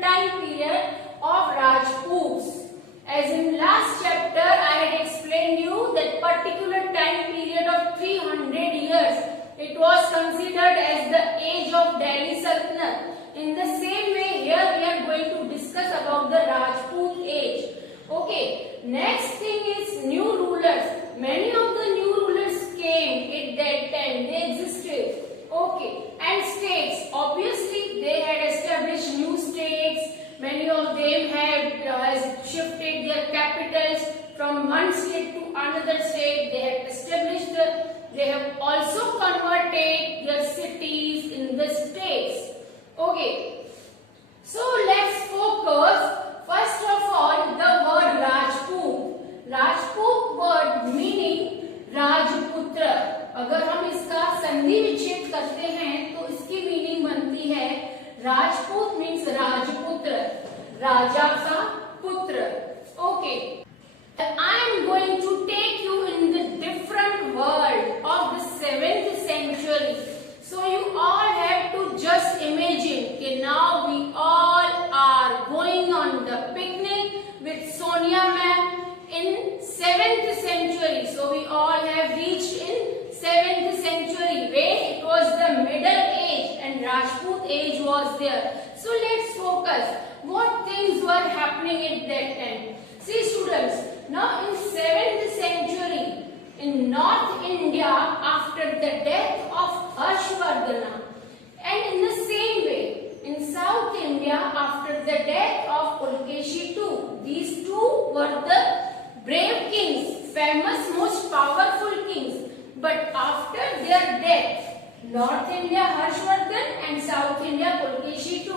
time period of Rajputs. As in last chapter, I had explained you that particular time period of 300 years. It was considered as the age of Delhi Sultanate. In the same way, here we are going to discuss about the Rajput age. Okay, next thing is new rulers. Many of the new rulers came at that time. They existed. Okay, and states. Obviously, they had established new states. Many of them have shifted their capitals from one state to another state. They have established they have also converted their cities in the states. Okay, so let's focus first of all the word Rajput. Rajput word meaning राजपुत्र. अगर हम इसका संधि विच्छेद करते हैं तो इसकी मीनिंग बनती है राजपूत मीन्स राजपुत्र, राजा का पुत्र. Okay, I am going to take you in the different world of the 7th century. So you all have to just imagine that now we all are going on the picnic with Sonia ma'am in 7th century. So we all have reached in 7th century when it was the middle age and Rajput age was there. So let's focus what things were happening at that time. See students, now in 7th century in North India after the death of Harshvardhana, and in the same way in South India after the death of Pulkeshi II. These two were the brave kings, famous, most powerful kings. But after their death, North India Harshvardhan and South India Pulkeshi II,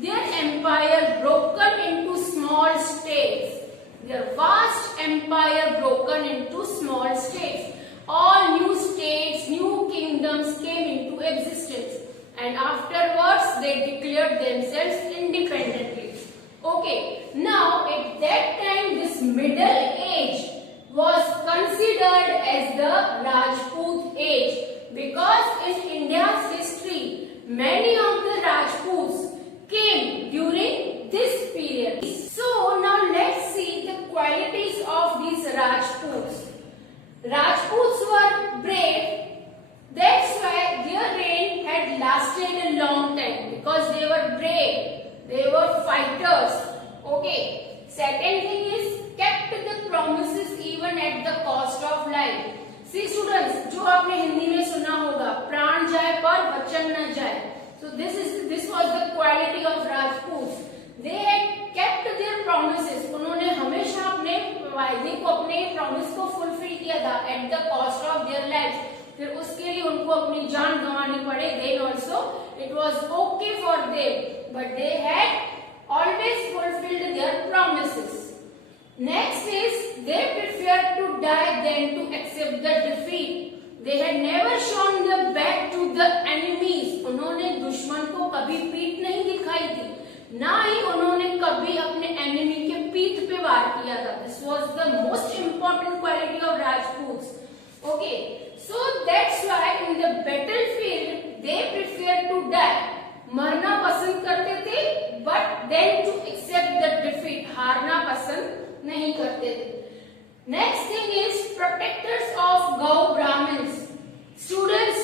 their empire broken into small states. Their vast empire broken into small states. All new states, new kingdoms came into existence. And afterwards, they declared themselves independently. Okay, now at that time, this middle age was considered as the Rajput age because in India's history, many of the Rajputs came during this period. So now let's see the qualities of these Rajputs. Rajputs were brave. That's why their reign had lasted a long time because they were brave. They were fighters. Okay. Second thing is kept the promises even at the cost of life. See students, जो आपने हिंदी में सुना होगा, प्राण जाए पर वचन न जाए. So this was the quality of Rajputs. They had kept their promises. उन्होंने हमेशा अपने वायदे को, अपने प्रॉमिस को फुलफिल किया था at the cost of their lives. फिर उसके लिए उनको अपनी जान गंवानी पड़े. Then also it was okay for them, but they had always fulfilled their promises. Next is they preferred to die than to accept the defeat. They had never shown their back to the enemies. उन्होंने दुश्मन को कभी पीठ नहीं दिखाई थी, ना ही उन्होंने कभी अपने एनिमी के पीठ पे वार किया था. This was the most important quality of Rajputs. Okay, so that's why in the battlefield they preferred to die. मरना पसंद करते थे, but then to accept the defeat. हारना पसंद नहीं करते थे. Next thing is protectors of Gau Brahmins. Students,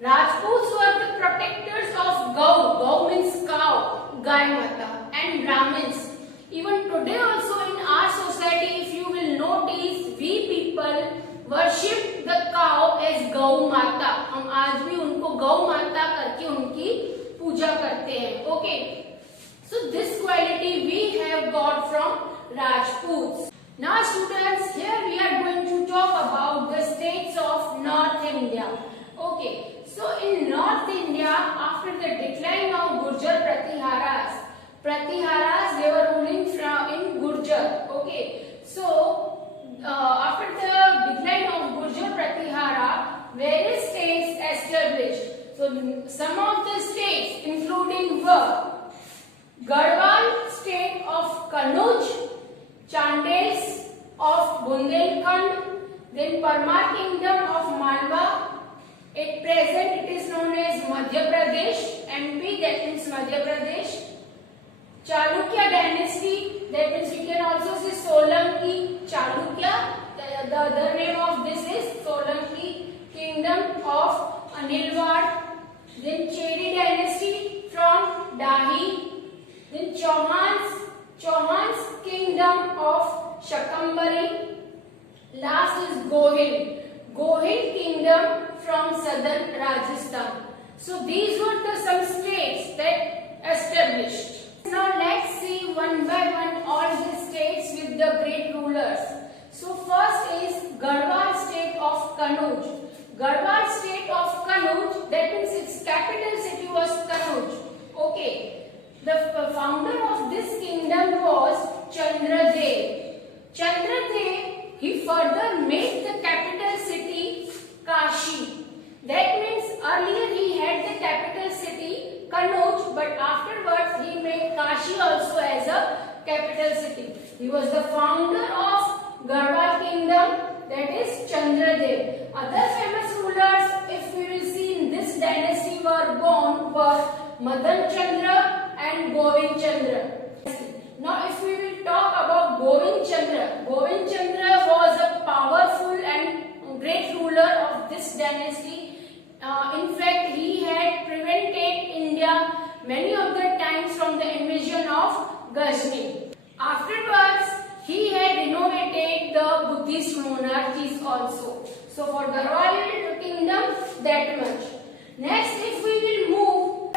Rajputs were the protectors of Gau. Gau means cow, Gai Mata, and Brahmins. Even today also in our society, if you will notice, we people worship the cow as Gau Mata. हम आज भी उनको गौ माता करके उनकी पूजा करते हैं. Okay, so this quality we have got from Rajputs. Now students, here we are going to talk about the states of North India. Okay, so in North India, after the decline of Gurjar Pratiharas, they were ruling in Gurjar. Okay, so after the decline of Gurjar Pratihara, various states established. So some of the states including were Garhwal state of Kannauj, Chandels of Bundelkhand, then Parmar kingdom of Malwa. At present it is known as Madhya Pradesh, MP, that means Madhya Pradesh. Chalukya dynasty, that means we can also see Solanki, Chalukya, the other name of this is Solanki, kingdom of Anilwad. Then Chedi dynasty from Dahi. Then Chauhan's kingdom of Shakambari. Last is Gohil kingdom from southern Rajasthan. So these were the some states that established. Now let's see one by one all the states with the great rulers. So first is Garhwal state of Kannauj. Garhwal state of Kannauj, that means its capital city was Kannauj. Okay. The founder of this kingdom was Chandradev. He further made the capital city Kashi. That means earlier he had the capital city Kannauj, but afterwards he made Kashi also as a capital city. He was the founder of Garhwal kingdom, that is Chandradev. Other famous rulers, if we will see in this dynasty, were born were Madan Chandra and Govind Chandra. Now if we will talk about Govind Chandra was a powerful and great ruler of this dynasty. In fact, he had prevented India many of the times from the invasion of Ghazni. Afterwards, he had renovated the Buddhist monarchies also. So for Garhwal kingdom, that much. Next, if we will move,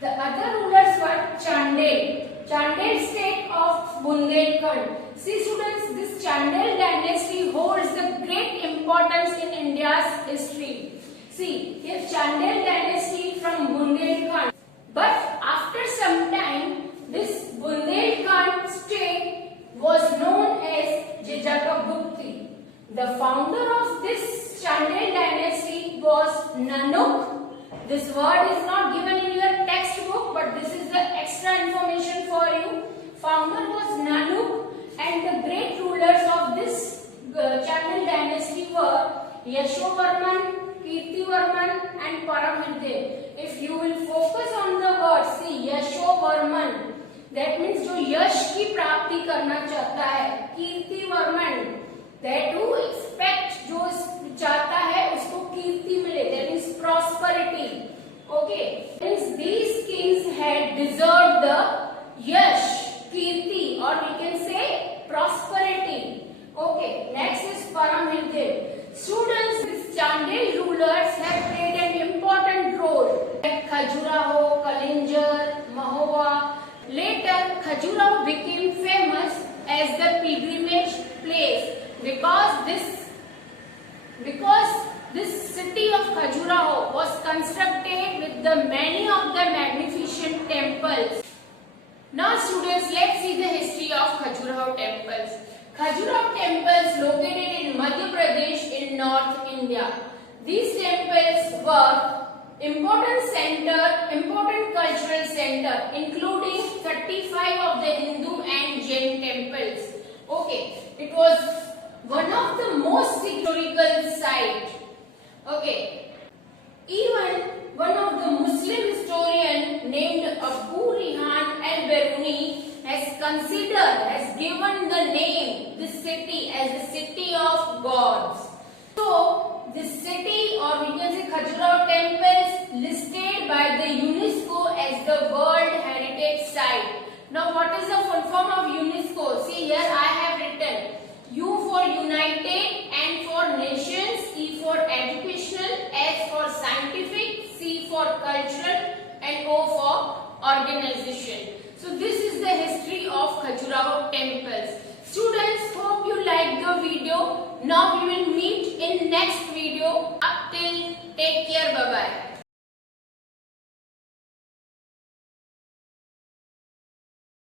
the other rulers were Chandel state of Bundelkhand. See students, this Chandel dynasty holds the great importance in India's history. See, here Chandel dynasty from Bundelkhand. But after some time, this Bundelkhand state was known as Jajakabukti. The founder of this Chandel dynasty was Nanuk. This word is not given in your textbook, but this is the extra information for you. Founder was Nanuk, and the great rulers of this Chandel dynasty were Yashovarman, Kirtivarman and Paramhirdev. If you will focus on the word, see Yashovarman, that means जो यश की प्राप्ति करना चाहता है. Kirtivarman, that who expect जो चाहता है उसको कीर्ति मिले, that means prosperity. Okay, means these kings had deserved the yash, kirti, or we can say prosperity. Okay, next is Paramhirdev. Students, these Chandel rulers have played an important role like Khajuraho, Kalinjar, Mahova. Later, Khajuraho became famous as the pilgrimage place because this city of Khajuraho was constructed with the many of the magnificent temples. Now students, let's see the history of Khajuraho temples. Khajuraho temples located in Madhya Pradesh in North India. These temples were important cultural center, including 35 of the Hindu and Jain temples. Okay, it was one of the most historical site. Okay, even one of the Muslim historian named Abu Rihan al-Biruni has given the name this city as the city of gods. So this city, or we can say Khajuraho temples, listed by the UNESCO as the World Heritage Site. Now what is the full form of UNESCO? See here I have written U for United, N for Nations, E for Educational, S for Scientific, C for Cultural and O for Organization. So this is the history of Khajuraho temples. Students, hope you liked the video. Now we will meet in next